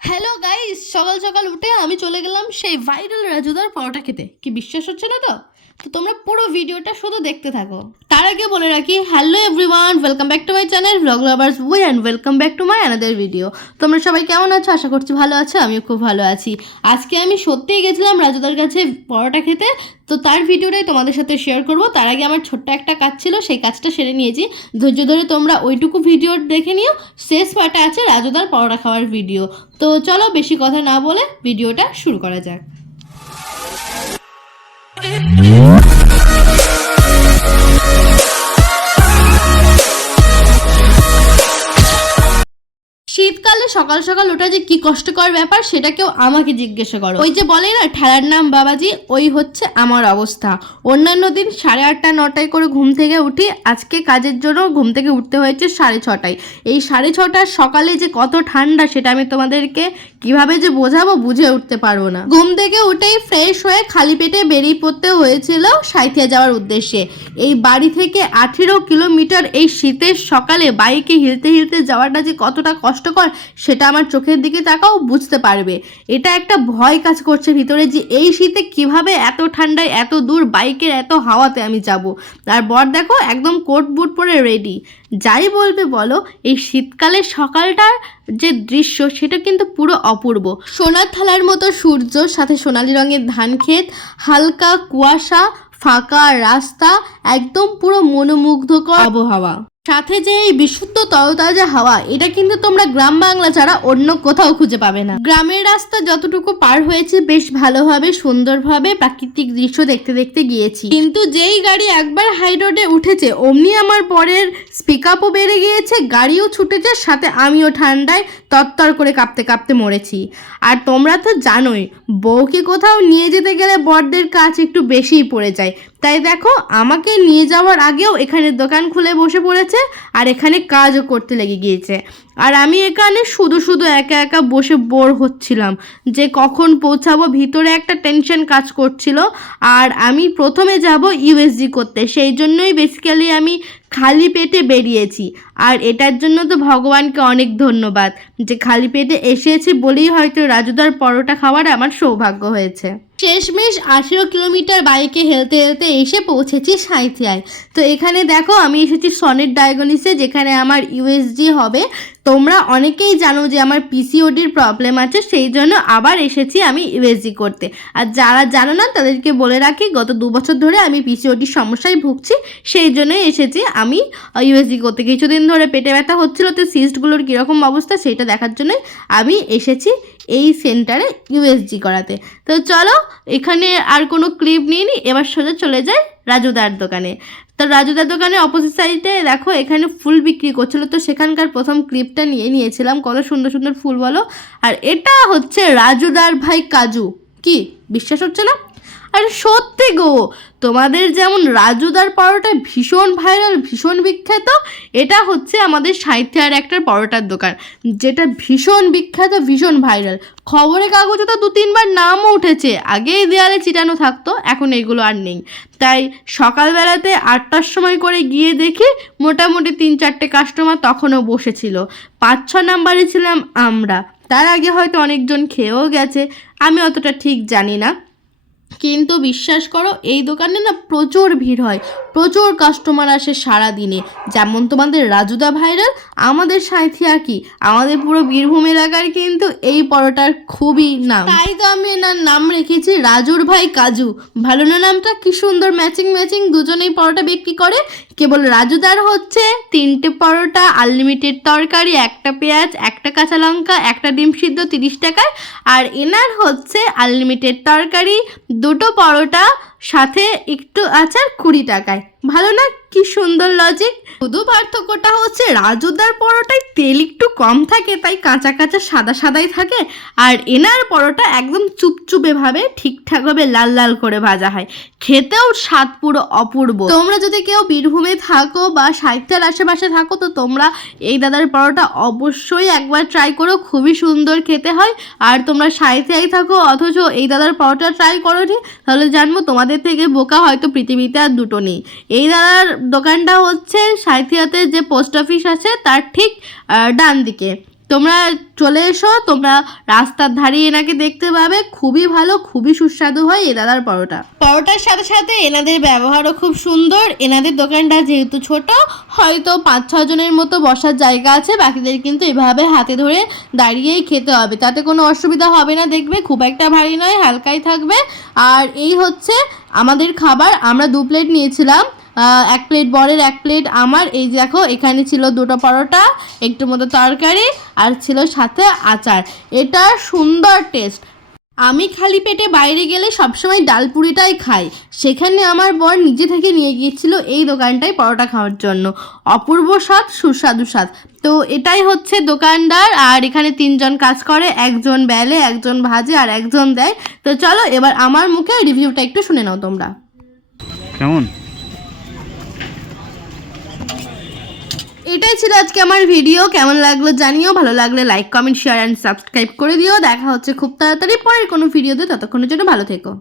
Hello guys, সকাল সকাল উঠে আমি চলে গেলাম সেই ভাইরাল রাজুদার পরোটা খেতে। কি বিশ্বাস হচ্ছে না? তো তোমরা পুরো ভিডিওটা শুধু দেখতে থাকো। তার আগে বলে রাখি, hello everyone, welcome back to my channel vlog lovers বই and welcome back to my another video. তোমরা সবাই কেমন আছো? আশা করছি ভালো আছো, আমিও খুব ভালো আছি। আজকে আমি সত্যিই গেছিলাম রাজুদার কাছে পরোটা খেতে, তো তার ভিডিওটাই তোমাদের সাথে শেয়ার করব। তার আগে আমার ছোট্ট একটা কাজ ছিল, সেই কাজটা সেরে নিয়েছি। ধৈর্য ধরে তোমরা ওইটুকু ভিডিও দেখে নিও। শেষ পার্টে আছে রাজুদার পরোটা খাওয়ার ভিডিও। তো চলো বেশি কথা না বলে ভিডিওটা শুরু করা যাক। শীতকালে সকাল সকাল ওঠা যে কি কষ্টকর ব্যাপার, সেটা কেউ আমাকে জিজ্ঞাসা করো। ওই যে বলে না, ঠেলার নাম বাবাজি, ওই হচ্ছে আমার অবস্থা। অন্যান্য দিন 8:30 9টায় করে ঘুম থেকে উঠি, আজকে কাজের জন্য ঘুম থেকে উঠতে হয়েছে 6:30টায়। এই 6:30টার সকালে যে কত ঠান্ডা, সেটা আমি তোমাদেরকে কিভাবে যে বোঝাবো, বুঝে উঠতে পারবো না। ঘুম থেকে উঠেই ফ্রেশ হয়ে খালি পেটে বেরিয়ে পড়তে হয়েছিল সাঁইথিয়া যাওয়ার উদ্দেশ্যে। এই বাড়ি থেকে 18 কিলোমিটার এই শীতের সকালে বাইকে হিলতে হিলতে যাওয়াটা যে কতটা কষ্টকর, সেটা আমার চোখের দিকে তাকাও বুঝতে পারবে। এটা একটা ভয় কাজ করছে ভিতরে, যে এই শীতে কিভাবে এত ঠান্ডায় এত দূর বাইকের এত হাওয়াতে আমি যাব। আর বর দেখো একদম কোট বুট পরে রেডি। যাই বলবে বলো, এই শীতকালের সকালটার যে দৃশ্য, সেটা কিন্তু পুরো অপূর্ব। সোনার থালার মতো সূর্য, সাথে সোনালি রঙের ধান ক্ষেত, হালকা কুয়াশা, ফাঁকা রাস্তা, একদম পুরো মনোমুগ্ধকর আবহাওয়া। সাথে যে এই বিশুদ্ধ তরতাজা হাওয়া, এটা কিন্তু তোমরা গ্রাম বাংলা ছাড়া অন্য কোথাও খুঁজে পাবে না। গ্রামের রাস্তা যতটুকু পার হয়েছে, বেশ ভালোভাবে সুন্দরভাবে প্রাকৃতিক দৃশ্য দেখতে দেখতে গিয়েছি। কিন্তু যেই গাড়ি একবার হাই রোডে উঠেছে, অমনি আমার পরের স্পিক আপও বেড়ে গিয়েছে, গাড়িও ছুটেছে, সাথে আমিও ঠান্ডায় তরতর করে কাঁপতে কাঁপতে মরেছি। আর তোমরা তো জানোই, বউকে কোথাও নিয়ে যেতে গেলে বরদের কাজ একটু বেশিই পড়ে যায়। তাই দেখো, আমাকে নিয়ে যাওয়ার আগেও এখানে দোকান খুলে বসে পড়েছে, আর এখানে কাজও করতে লেগে গিয়েছে। আর আমি এখানে শুধু শুধু একা একা বসে বোর হচ্ছিলাম, যে কখন পৌঁছাবো। ভিতরে একটা টেনশন কাজ করছিল। আর আমি প্রথমে যাব ইউএসজি করতে, সেই জন্যই বেসিক্যালি আমি খালি পেটে বেরিয়েছি। আর এটার জন্য তো ভগবানকে অনেক ধন্যবাদ, যে খালি পেটে এসেছি বলেই হয়তো রাজুদার পরোটা খাওয়ার আমার সৌভাগ্য হয়েছে। শেষমেশ 18 কিলোমিটার বাইকে হেলতে হেলতে এসে পৌঁছেছি সাঁইথিয়ায়। তো এখানে দেখো, আমি এসেছি সনেট ডায়াগনিসে, যেখানে আমার ইউএসজি হবে। তোমরা অনেকেই জানো যে আমার পিসিওডির প্রবলেম আছে, সেই জন্য আবার এসেছি আমি ইউএসজি করতে। আর যারা জানো না, তাদেরকে বলে রাখি, গত 2 বছর ধরে আমি পিসিওডির সমস্যায় ভুগছি, সেই জন্যই এসেছি আমি ইউএসজি করতে। কিছুদিন ধরে পেটে ব্যথা হচ্ছিল, তো সিস্টগুলোর কীরকম অবস্থা সেটা দেখার জন্যই আমি এসেছি এই সেন্টারে ইউএসজি করাতে। তো চলো, এখানে আর কোনো ক্লিপ নিইনি, এবার সোজা চলে যাই রাজুদার দোকানে। তো রাজুদার দোকানের অপোজিট সাইডে দেখো, এখানে ফুল বিক্রি করছিল, তো সেখানকার প্রথম ক্লিপটা নিয়েছিলাম। কত সুন্দর সুন্দর ফুল বলো। আর এটা হচ্ছে রাজুদার ভাই কাজু। কি বিশ্বাস হচ্ছে না? আর সত্যি গো, তোমাদের যেমন রাজুদার পরোটা ভীষণ ভাইরাল, ভীষণ বিখ্যাত, এটা হচ্ছে আমাদের সাঁইথিয়ার একটা পরোটার দোকান, যেটা ভীষণ বিখ্যাত, ভীষণ ভাইরাল। খবরের কাগজে তো 2-3 বার নামও উঠেছে। আগেই দেয়ালে চিটানো থাকতো, এখন এগুলো আর নেই। তাই সকালবেলাতে 8টার সময় করে গিয়ে দেখি মোটামুটি 3-4টে কাস্টমার তখনও বসেছিল। 5-6 নাম্বারে ছিলাম আমরা। তার আগে হয়তো অনেকজন খেয়েও গেছে, আমি অতটা ঠিক জানি না। কিন্তু বিশ্বাস করো, এই দোকানে না প্রচুর ভিড় হয়, প্রচুর কাস্টমার আসে সারা দিনে। যেমন তোমাদের রাজুদা ভাইরাল, আমাদের সাঁইথিয়া কি, আমাদের পুরো বীরভূম এলাকার কিন্তু এই পরোটার খুবই নাম। তাই তো আমি এনার নাম রেখেছি রাজুর ভাই কাজু। ভালো না নামটা? কি সুন্দর ম্যাচিং ম্যাচিং, দুজনেই পরোটা বিক্রি করে। কেবল রাজুদার হচ্ছে 3টে পরোটা, আনলিমিটেড তরকারি, 1টা পেঁয়াজ, 1টা কাঁচা লঙ্কা, 1টা ডিম সিদ্ধ 30 টাকায়। আর এনার হচ্ছে আনলিমিটেড তরকারি, 2টো পরোটা, সাথে একটু আচার 20 টাকায়। ভালো না? কি সুন্দর লজিক। শুধু পার্থক্যটা হচ্ছে রাজুদার পরোটায় তেল একটু কম থাকে, তাই কাঁচা কাঁচা সাদা সাদাই থাকে। আর এনার পরোটা একদম চুপচুপে ভাবে ঠিকঠাকভাবে লাল লাল করে ভাজা হয়, খেতেও স্বাদ পুরো অপূর্ব। তোমরা যদি কেউ বীরভূমে থাকো বা সাঁইথিয়ার আশেপাশে থাকো, তো তোমরা এই দাদার পরোটা অবশ্যই একবার ট্রাই করো, খুবই সুন্দর খেতে হয়। আর তোমরা সাঁইথিয়ায় থাকো অথচ এই দাদার পরোটা ট্রাই করোনি, তাহলে জানবো তোমাদের থেকে বোকা হয়তো পৃথিবীতে আর দুটো নেই। এই দাদার দোকানটা হচ্ছে সাঁইথিয়াতে যে পোস্ট অফিস আছে তার ঠিক ডান দিকে। তোমরা চলে এসো, তোমরা রাস্তার ধারে এনাকে দেখতে পাবে, খুবই ভালো, খুবই সুস্বাদু হয় এ দাদার পরোটার সাথে সাথে এনাদের ব্যবহারও খুব সুন্দর। এনাদের দোকানটা যেহেতু ছোট, হয়তো 5-6 জনের মতো বসার জায়গা আছে, বাকিদের কিন্তু এভাবে হাতে ধরে দাঁড়িয়েই খেতে হবে, তাতে কোনো অসুবিধা হবে না। দেখবে খুব একটা ভারী নয়, হালকাই থাকবে। আর এই হচ্ছে আমাদের খাবার। আমরা 2 প্লেট নিয়েছিলাম, 1 প্লেট বরের, 1 প্লেট আমার। এই দেখো এখানে ছিল 2টো পরোটা, একটু মতো তরকারি, আর ছিল সাথে আচার। এটা সুন্দর টেস্ট। আমি খালি পেটে বাইরে গেলে সবসময় ডালপুরিটাই খাই, সেখানে আমার বর নিজে থেকে নিয়ে গিয়েছিল এই দোকানটায় পরোটা খাওয়ার জন্য। অপূর্ব স্বাদ, সুস্বাদু স্বাদ। তো এটাই হচ্ছে দোকানদার। আর এখানে 3 জন কাজ করে, একজন বেলে, একজন ভাজে, আর একজন দেয়। তো চলো এবার আমার মুখে রিভিউটা একটু শুনে নাও তোমরা। কেমন? এটাই ছিল আজকে আমার ভিডিও। কেমন লাগলো জানিও, ভালো লাগলে like, comment, share and subscribe করে দিও। দেখা হচ্ছে খুব তাড়াতাড়ি পরের কোনো ভিডিওতে, ততক্ষণের জন্য ভালো থেকো।